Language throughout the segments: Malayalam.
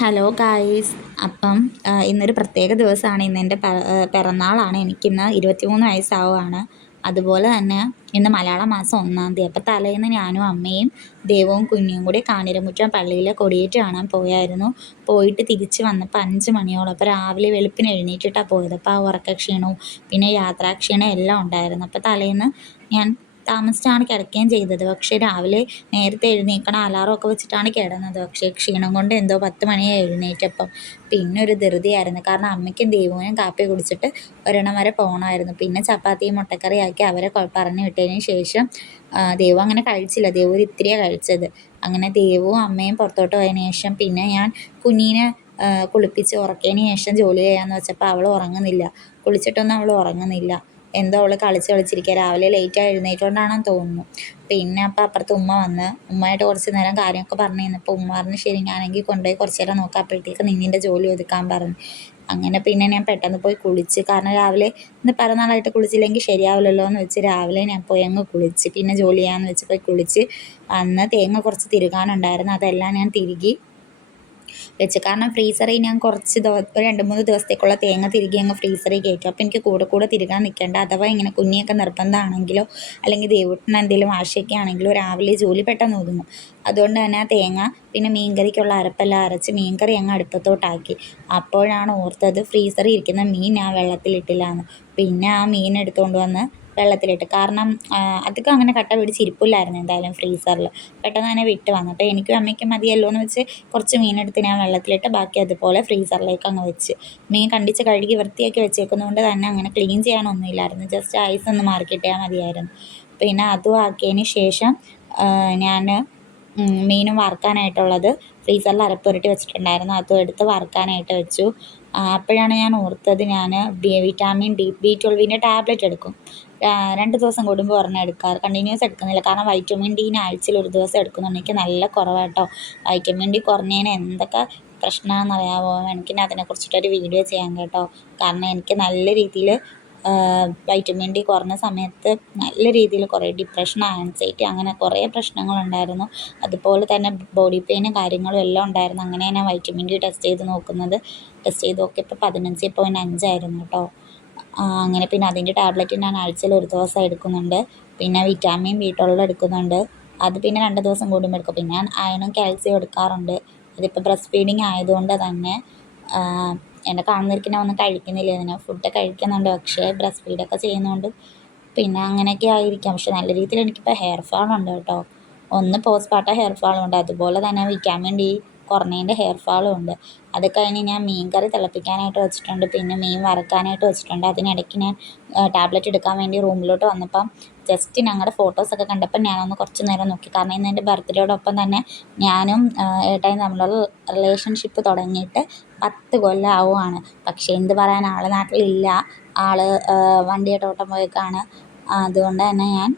Hello guys. അപ്പം ഇന്നൊരു പ്രത്യേക ദിവസമാണ്. ഇന്നെൻ്റെ പിറന്നാളാണ്. എനിക്കിന്ന് 23 വയസ്സാവുകയാണ്. അതുപോലെ തന്നെ ഇന്ന് മലയാള മാസം 1-ാം തീയതി. അപ്പം തലേന്ന് ഞാനും അമ്മയും ദേവവും കുഞ്ഞും കൂടി കാഞ്ഞിരമുറ്റം പള്ളിയിലെ കൊടിയേറ്റ് കാണാൻ പോയായിരുന്നു. പോയിട്ട് തിരിച്ച് വന്നപ്പോൾ 5 മണിയോളം. അപ്പോൾ രാവിലെ വെളുപ്പിന് എഴുന്നേറ്റിട്ടാണ് പോയത്. അപ്പോൾ ആ ഉറക്കക്ഷീണവും പിന്നെ യാത്രാക്ഷീണവും എല്ലാം ഉണ്ടായിരുന്നു. അപ്പോൾ തലേന്ന് ഞാൻ താമസിച്ചാണ് കിടക്കുകയും ചെയ്തത്. പക്ഷേ രാവിലെ നേരത്തെ എഴുന്നേൽക്കണം അലാറമൊക്കെ വെച്ചിട്ടാണ് കിടന്നത്. പക്ഷേ ക്ഷീണം കൊണ്ട് എന്തോ 10 മണിയായി എഴുന്നേറ്റപ്പം. പിന്നെ ഒരു ധൃതിയായിരുന്നു. കാരണം അമ്മയ്ക്കും ദേവുവിനും കാപ്പി കുടിച്ചിട്ട് ഒരിടം വരെ പോകണമായിരുന്നു. പിന്നെ ചപ്പാത്തിയും മുട്ടക്കറിയാക്കി അവരെ പറഞ്ഞു വിട്ടതിന് ശേഷം ദേവു അങ്ങനെ കഴിച്ചില്ല. ദേവു ഒരു ഇത്തിരിയാണ് കഴിച്ചത്. അങ്ങനെ ദേവുവും അമ്മയും പുറത്തോട്ട് പോയതിന് ശേഷം പിന്നെ ഞാൻ കുഞ്ഞിനെ കുളിപ്പിച്ച് ഉറക്കിയതിന് ശേഷം ജോലി ചെയ്യാമെന്ന് വെച്ചപ്പോൾ അവൾ ഉറങ്ങുന്നില്ല. കുളിച്ചിട്ടൊന്നും അവൾ ഉറങ്ങുന്നില്ല. എന്തോ അവൾ കളിച്ചിരിക്കുക. രാവിലെ ലേറ്റായി എഴുന്നേറ്റുകൊണ്ടാണെന്ന് തോന്നുന്നു. പിന്നെ അപ്പം അപ്പുറത്ത് ഉമ്മ വന്ന് ഉമ്മയായിട്ട് കുറച്ച് നേരം കാര്യമൊക്കെ പറഞ്ഞു കഴിഞ്ഞപ്പോൾ ഉമ്മ പറഞ്ഞു, ശരി ഞാനെങ്കിൽ കൊണ്ടുപോയി കുറച്ച് നേരം നോക്കാം, അപ്പോഴത്തേക്ക് നിന്നിൻ്റെ ജോലി ഒതുക്കാൻ പറഞ്ഞു. അങ്ങനെ പിന്നെ ഞാൻ പെട്ടെന്ന് പോയി കുളിച്ച്. കാരണം രാവിലെ ഇന്ന് പിറന്നാളായിട്ട് കുളിച്ചില്ലെങ്കിൽ ശരിയാവില്ലല്ലോ എന്ന് വെച്ച് രാവിലെ ഞാൻ പോയി അങ്ങ് കുളിച്ച്. പിന്നെ ജോലി ചെയ്യാമെന്ന് വെച്ച് പോയി കുളിച്ച് അന്ന് തേങ്ങ കുറച്ച് തിരുകാനുണ്ടായിരുന്നു. അതെല്ലാം ഞാൻ തിരുകി വെച്ച്. കാരണം ഫ്രീസറിൽ ഞാൻ കുറച്ച് ഒരു 2-3 ദിവസത്തേക്കുള്ള തേങ്ങ തിരികെ അങ്ങ് ഫ്രീസറിൽ കയറ്റും. അപ്പോൾ എനിക്ക് കൂടെ തിരുകാൻ നിൽക്കേണ്ട. അഥവാ ഇങ്ങനെ കുഞ്ഞിയൊക്കെ നിർബന്ധമാണെങ്കിലോ അല്ലെങ്കിൽ ദേവൂട്ടന് എന്തെങ്കിലും വാശിയൊക്കെ ആണെങ്കിലോ രാവിലെ ജോലി പെട്ടെന്ന് ഒതുങ്ങും. അതുകൊണ്ട് തന്നെ ആ തേങ്ങ പിന്നെ മീൻകറിക്കുള്ള അരപ്പെല്ലാം അരച്ച് മീൻകറി അങ്ങ് അടുപ്പത്തോട്ടാക്കി. അപ്പോഴാണ് ഓർത്തത് ഫ്രീസറിൽ ഇരിക്കുന്ന മീൻ ഞാൻ വെള്ളത്തിലിട്ടില്ല എന്ന്. പിന്നെ ആ മീൻ എടുത്തുകൊണ്ട് വന്ന് വെള്ളത്തിലിട്ട്. കാരണം അധികം അങ്ങനെ കട്ട പിടിച്ചിരിപ്പില്ലായിരുന്നു എന്തായാലും ഫ്രീസറിൽ. പെട്ടെന്ന് തന്നെ വിട്ട് വന്നു. അപ്പോൾ എനിക്കും അമ്മയ്ക്കും മതിയല്ലോ എന്ന് വെച്ച് കുറച്ച് മീനെടുത്ത് ഞാൻ വെള്ളത്തിലിട്ട് ബാക്കി അതുപോലെ ഫ്രീസറിലേക്ക് അങ്ങ് വെച്ച്. മീൻ കണ്ടിച്ച് കഴുകി വൃത്തിയാക്കി വെച്ചേക്കുന്നതുകൊണ്ട് തന്നെ അങ്ങനെ ക്ലീൻ ചെയ്യാനൊന്നുമില്ലായിരുന്നു. ജസ്റ്റ് ഐസ് ഒന്ന് മാറി കിട്ടിയാൽ മതിയായിരുന്നു. പിന്നെ അതും ആക്കിയതിന് ശേഷം ഞാൻ മീനും വറുക്കാനായിട്ടുള്ളത് ഫ്രീസറിൽ അരപ്പുരട്ടി വെച്ചിട്ടുണ്ടായിരുന്നു. അതും എടുത്ത് വറുക്കാനായിട്ട് വെച്ചു. അപ്പോഴാണ് ഞാൻ ഓർത്തത് ഞാൻ വിറ്റാമിൻ B12 ടാബ്ലറ്റ് എടുക്കും. 2 ദിവസം കൂടുമ്പോൾ ഒരെണ്ണം എടുക്കാറ്. കണ്ടിന്യൂസ് എടുക്കുന്നില്ല. കാരണം വൈറ്റമിൻ ഡിന് ആഴ്ചയിൽ ഒരു ദിവസം എടുക്കുന്നുണ്ട്. എനിക്ക് നല്ല കുറവാണ് കേട്ടോ. വൈറ്റമിൻ ഡി കുറഞ്ഞതിന് എന്തൊക്കെ പ്രശ്നമാണെന്നറിയാമോ? എനിക്കിനി അതിനെക്കുറിച്ചിട്ടൊരു വീഡിയോ ചെയ്യാം കേട്ടോ. കാരണം എനിക്ക് നല്ല രീതിയിൽ വൈറ്റമിൻ ഡി കുറഞ്ഞ സമയത്ത് നല്ല രീതിയിൽ കുറേ ഡിപ്രഷൻ, ആൻസൈറ്റി അങ്ങനെ കുറേ പ്രശ്നങ്ങളുണ്ടായിരുന്നു. അതുപോലെ തന്നെ ബോഡി പെയിനും കാര്യങ്ങളും എല്ലാം ഉണ്ടായിരുന്നു. അങ്ങനെ ഞാൻ വൈറ്റമിൻ ഡി ടെസ്റ്റ് ചെയ്ത് നോക്കിയപ്പോൾ 15.5 ആയിരുന്നു കേട്ടോ. അങ്ങനെ പിന്നെ അതിൻ്റെ ടാബ്ലറ്റ് ഞാൻ ആഴ്ചയിൽ ഒരു ദിവസം എടുക്കുന്നുണ്ട്. പിന്നെ വിറ്റാമിൻ B12 എടുക്കുന്നുണ്ട്. അത് പിന്നെ 2 ദിവസം കൂടുമ്പോൾ എടുക്കും. പിന്നെ ഞാൻ അയണും കാൽസ്യവും എടുക്കാറുണ്ട്. അതിപ്പോൾ ബ്രസ്റ്റ് ഫീഡിങ് ആയതുകൊണ്ട് തന്നെ എന്നെ കാണുന്നവർക്ക് ഞാൻ ഒന്നും കഴിക്കുന്നില്ല. ഞാൻ ഫുഡ് കഴിക്കുന്നുണ്ട്. പക്ഷേ ബ്രസ്റ്റ് ഫീഡൊക്കെ ചെയ്യുന്നതുകൊണ്ട് പിന്നെ അങ്ങനെയൊക്കെ ആയിരിക്കാം. പക്ഷെ നല്ല രീതിയിൽ എനിക്കിപ്പോൾ ഹെയർ ഫാളുണ്ട് കേട്ടോ. ഒന്ന് പോസ്റ്റ്പാർട്ടം ഹെയർ ഫാളുണ്ട്. അതുപോലെ തന്നെ വിറ്റാമിൻ ഡി കുറഞ്ഞതിൻ്റെ ഹെയർ ഫാളും ഉണ്ട്. അത് കഴിഞ്ഞ് ഞാൻ മീൻ കറി തിളപ്പിക്കാനായിട്ട് വെച്ചിട്ടുണ്ട്. പിന്നെ മീൻ വറുക്കാനായിട്ട് വെച്ചിട്ടുണ്ട്. അതിനിടയ്ക്ക് ഞാൻ ടാബ്ലറ്റ് എടുക്കാൻ വേണ്ടി റൂമിലോട്ട് വന്നപ്പം ജസ്റ്റ് ഞങ്ങളുടെ ഫോട്ടോസൊക്കെ കണ്ടപ്പോൾ ഞാനൊന്ന് കുറച്ച് നേരം നോക്കി. കാരണം ഇന്ന് എൻ്റെ ബർത്ത്ഡേയോടൊപ്പം തന്നെ ഞാനും ഏട്ടായും തമ്മിലുള്ള റിലേഷൻഷിപ്പ് തുടങ്ങിയിട്ട് 10 കൊല്ലം ആവുകയാണ്. പക്ഷേ എന്ത് പറയാൻ, ആൾ നാട്ടിലില്ല. ആൾ വണ്ടിയായിട്ട് ഓട്ടം പോയേക്കാണ്. അതുകൊണ്ട് തന്നെ ഞാൻ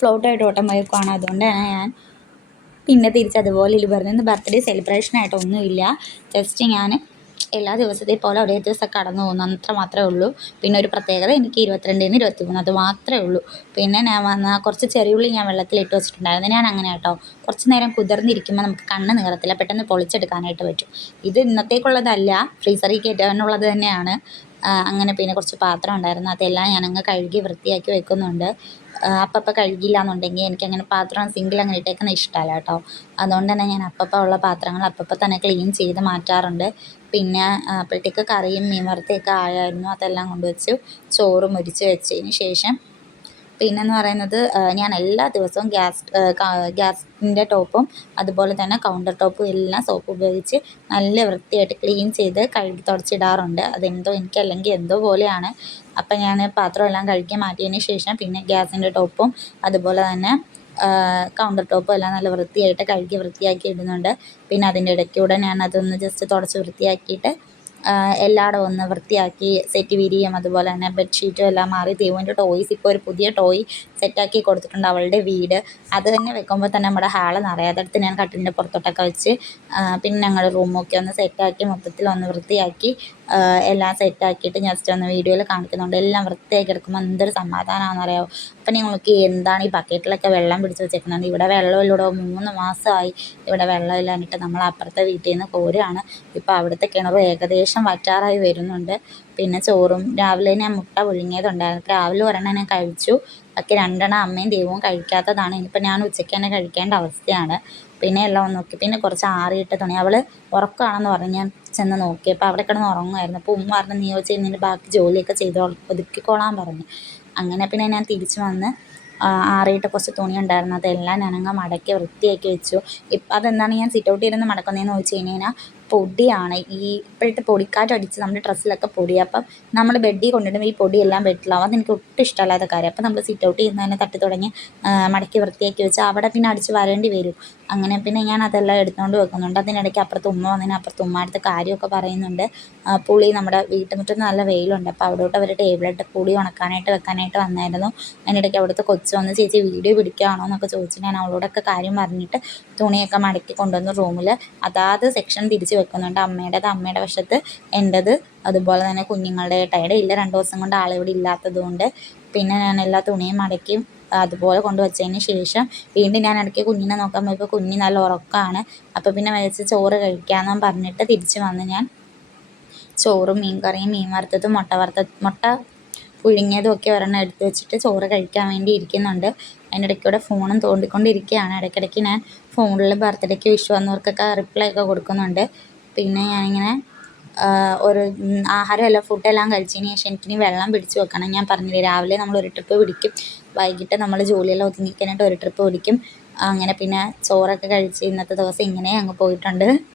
ഫ്ലോട്ടായിട്ട് ഓട്ടം പോയേക്കുവാണ്. അതുകൊണ്ട് തന്നെ ഞാൻ പിന്നെ തിരിച്ചതുപോലെ പറഞ്ഞു. ഇന്ന് ബർത്ത്ഡേ സെലിബ്രേഷനായിട്ടൊന്നുമില്ല. ജസ്റ്റ് ഞാൻ എല്ലാ ദിവസത്തെയും പോലെ ഒരേ ദിവസം കടന്നു പോകുന്നു, അത്ര മാത്രമേ ഉള്ളൂ. പിന്നെ ഒരു പ്രത്യേകത, എനിക്ക് 22-ന് 23 അത് മാത്രമേ ഉള്ളൂ. പിന്നെ ഞാൻ കുറച്ച് ചെറിയുള്ളി ഞാൻ വെള്ളത്തിലിട്ട് വെച്ചിട്ടുണ്ടായിരുന്നു. ഞാൻ അങ്ങനെ കേട്ടോ, കുറച്ച് നേരം കുതിർന്നിരിക്കുമ്പോൾ നമുക്ക് കണ്ണ് നീറത്തില്ല, പെട്ടെന്ന് പൊളിച്ചെടുക്കാനായിട്ട് പറ്റും. ഇത് ഇന്നത്തേക്കുള്ളതല്ല, ഫ്രീസറിൽ കയറ്റാനുള്ളത് തന്നെയാണ്. അങ്ങനെ പിന്നെ കുറച്ച് പാത്രം ഉണ്ടായിരുന്നു. അതെല്ലാം ഞാനങ്ങ് കഴുകി വൃത്തിയാക്കി വെക്കുന്നുണ്ട്. അപ്പം കഴുകിയില്ല എന്നുണ്ടെങ്കിൽ എനിക്കങ്ങനെ പാത്രം സിങ്കിൽ അങ്ങനെ ഇട്ടേക്കുന്നത് ഇഷ്ടമല്ല കേട്ടോ. അതുകൊണ്ട് തന്നെ ഞാൻ ഉള്ള പാത്രങ്ങൾ അപ്പം തന്നെ ക്ലീൻ ചെയ്ത് മാറ്റാറുണ്ട്. പിന്നെ അപ്പോഴത്തേക്ക് കറിയും മീൻ വറുത്തതൊക്കെ ആയായിരുന്നു. അതെല്ലാം കൊണ്ടുവച്ചു ചോറ് മുരിച്ച് വെച്ചതിന് ശേഷം പിന്നെന്ന് പറയുന്നത്, ഞാൻ എല്ലാ ദിവസവും ഗ്യാസിൻ്റെ ടോപ്പും അതുപോലെ തന്നെ കൗണ്ടർ ടോപ്പും എല്ലാം സോപ്പ് ഉപയോഗിച്ച് നല്ല വൃത്തിയായിട്ട് ക്ലീൻ ചെയ്ത് കഴുകി തുടച്ചിടാറുണ്ട്. അതെന്തോ എനിക്കല്ലെങ്കിൽ എന്തോ പോലെയാണ്. അപ്പം ഞാൻ പാത്രമെല്ലാം കഴുകി മാറ്റിയതിന് ശേഷം പിന്നെ ഗ്യാസിൻ്റെ ടോപ്പും അതുപോലെ തന്നെ കൗണ്ടർ ടോപ്പും എല്ലാം നല്ല വൃത്തിയായിട്ട് കഴുകി വൃത്തിയാക്കി ഇടുന്നുണ്ട്. പിന്നെ അതിൻ്റെ ഇടയ്ക്കൂടെ ഞാൻ അതൊന്ന് ജസ്റ്റ് തുടച്ച് വൃത്തിയാക്കിയിട്ട് എല്ലായിടവും ഒന്ന് വൃത്തിയാക്കി സെറ്റ് വിരിയും, അതുപോലെ തന്നെ ബെഡ്ഷീറ്റും എല്ലാം മാറി ദേവുവിൻ്റെ ടോയ്സ് ഇപ്പോൾ ഒരു പുതിയ ടോയ് സെറ്റാക്കി കൊടുത്തിട്ടുണ്ട്, അവളുടെ വീട്. അത് തന്നെ വെക്കുമ്പോൾ തന്നെ നമ്മുടെ ഹാള് നിറയും. അതെടുത്ത് ഞാൻ കട്ടിലിൻ്റെ പുറത്തോട്ടൊക്കെ വെച്ച് പിന്നെ ഞങ്ങൾ റൂമൊക്കെ ഒന്ന് സെറ്റാക്കി മൊത്തത്തിലൊന്ന് വൃത്തിയാക്കി എല്ലാം സെറ്റാക്കിയിട്ട് ജസ്റ്റ് ഒന്ന് വീഡിയോയിൽ കാണിക്കുന്നുണ്ട്. എല്ലാം വൃത്തിയാക്കി എടുക്കുമ്പോൾ എന്തൊരു സമാധാനമാണെന്ന് അറിയാമോ. അപ്പം നിങ്ങൾക്ക് എന്താണ് ഈ ബക്കറ്റിലൊക്കെ വെള്ളം പിടിച്ച് വെച്ചേക്കുന്നത്? ഇവിടെ വെള്ളമില്ലൂടെ, 3 മാസമായി ഇവിടെ വെള്ളമില്ലാഞ്ഞിട്ട് നമ്മൾ അപ്പുറത്തെ വീട്ടിൽ നിന്ന് കോരുകയാണ്. ഇപ്പോൾ അവിടുത്തെ കിണറും ഏകദേശം വറ്റാറായി വരുന്നുണ്ട്. പിന്നെ ചോറും രാവിലെ ഞാൻ മുട്ട പുഴുങ്ങിയതുണ്ടായിരുന്നു, രാവിലെ ഒരെണ്ണം ഞാൻ കഴിച്ചു, ബാക്കി 2 അമ്മയും ദൈവവും കഴിക്കാത്തതാണ്. ഇനിയിപ്പോൾ ഞാൻ ഉച്ചയ്ക്ക് തന്നെ കഴിക്കേണ്ട അവസ്ഥയാണ്. പിന്നെ എല്ലാം ഒന്ന് നോക്കി, പിന്നെ കുറച്ച് ആറിയിട്ട തുണി, അവൾ ഉറക്കമാണെന്ന് പറഞ്ഞ് ഞാൻ ചെന്ന് നോക്കിയപ്പോൾ അവിടെ കിടന്ന് ഉറങ്ങുമായിരുന്നു. അപ്പോൾ ഉമ്മ പറഞ്ഞു നീ ചെയ്യുന്നതിൻ്റെ ബാക്കി ജോലിയൊക്കെ ഒതുക്കിക്കോളാൻ പറഞ്ഞു. അങ്ങനെ പിന്നെ ഞാൻ തിരിച്ച് വന്ന് ആറിയിട്ട് കുറച്ച് തുണി ഉണ്ടായിരുന്നു, അതെല്ലാം ഞാനങ്ങ് മടക്കി വൃത്തിയാക്കി വെച്ചു. അതെന്താണ് ഞാൻ സിറ്റ് ഔട്ടിൽ ഇരുന്ന് മടക്കുന്നതെന്ന് ചോദിച്ചു കഴിഞ്ഞാൽ പൊടിയാണ്. ഇപ്പോഴത്തെ പൊടിക്കാറ്റടിച്ച് നമ്മുടെ ഡ്രസ്സിലൊക്കെ പൊടി, അപ്പം നമ്മൾ ബെഡിൽ കൊണ്ടിടുമ്പോൾ ഈ പൊടിയെല്ലാം ബെഡിലാവും. അതെനിക്ക് ഒട്ടും ഇഷ്ടമല്ലാത്ത കാര്യം. അപ്പം നമ്മൾ സിറ്റ് ഔട്ടിൽ ഇരുന്ന് തന്നെ തട്ടി തുടങ്ങി മടക്കി വൃത്തിയാക്കി വെച്ചാൽ അവിടെ പിന്നെ അടിച്ച് വരേണ്ടി വരും. അങ്ങനെ പിന്നെ ഞാൻ അതെല്ലാം എടുത്തുകൊണ്ട് വെക്കുന്നുണ്ട്. അതിനിടയ്ക്ക് അപ്പുറത്ത് ഉമ്മ വന്നതിന് അപ്പുറത്ത് ഉമ്മയുടെ കാര്യമൊക്കെ പറയുന്നുണ്ട്. പുളി നമ്മുടെ വീട്ടുമുറ്റത്ത് നല്ല വെയിലുണ്ട്, അപ്പോൾ അവിടോട്ട് അവർ ടേബിളിട്ട് പുളി ഉണക്കാനായിട്ട് വെക്കാനായിട്ട് വന്നായിരുന്നു. അതിനിടയ്ക്ക് അവിടുത്തെ കൊച്ചു വന്ന് ചേച്ചി വീഡിയോ പിടിക്കുകയാണോ എന്നൊക്കെ ചോദിച്ചു. ഞാൻ അവളോടൊക്കെ കാര്യം പറഞ്ഞിട്ട് തുണിയൊക്കെ മടക്കി കൊണ്ടുവന്ന് റൂമിൽ അതാത് സെക്ഷൻ തിരിച്ച് വെക്കുന്നുണ്ട്. അമ്മയുടെ വശത്ത് എൻ്റെത്, അതുപോലെ തന്നെ കുഞ്ഞുങ്ങളുടെ. ഏട്ടായിയുടെ ഇല്ല, 2 ദിവസം കൊണ്ട് ആളിവിടെ ഇല്ലാത്തത് കൊണ്ട്. പിന്നെ ഞാൻ എല്ലാ തുണിയും മടക്കി അതുപോലെ കൊണ്ട് വെച്ചതിന് ശേഷം വീണ്ടും ഞാൻ ഇടയ്ക്ക് കുഞ്ഞിനെ നോക്കാൻ പോയപ്പോൾ കുഞ്ഞ് നല്ല ഉറക്കമാണ്. അപ്പോൾ പിന്നെ വെച്ച് ചോറ് കഴിക്കാമെന്ന് പറഞ്ഞിട്ട് തിരിച്ച് വന്ന് ഞാൻ ചോറും മീൻകറിയും മീൻ വറുത്തതും മുട്ട പുഴുങ്ങിയതും ഒക്കെ ഒരെണ്ണം എടുത്ത് വെച്ചിട്ട് ചോറ് കഴിക്കാൻ വേണ്ടി ഇരിക്കുന്നുണ്ട്. അതിൻ്റെ ഇടയ്ക്കൂടെ ഫോണും തോണ്ടിക്കൊണ്ടിരിക്കുകയാണ്. ഇടയ്ക്കിടയ്ക്ക് ഞാൻ ഫോണിൽ ബർത്ത്ഡേക്ക് വിഷ് വന്നവർക്കൊക്കെ റിപ്ലൈ ഒക്കെ കൊടുക്കുന്നുണ്ട്. പിന്നെ ഞാനിങ്ങനെ ഒരു ആഹാരമെല്ലാം ഫുഡെല്ലാം കഴിച്ചതിന് ശേഷം എനിക്കിനി വെള്ളം പിടിച്ച് വെക്കണം. ഞാൻ പറഞ്ഞില്ലേ രാവിലെ നമ്മൾ ഒരു ട്രിപ്പ് പിടിക്കും, വൈകിട്ട് നമ്മൾ ജോലിയെല്ലാം ഒതുങ്ങിക്കാനായിട്ട് ഒരു ട്രിപ്പ് പിടിക്കും. അങ്ങനെ പിന്നെ ചോറൊക്കെ കഴിച്ച് ഇന്നത്തെ ദിവസം ഇങ്ങനെ അങ്ങ് പോയിട്ടുണ്ട്.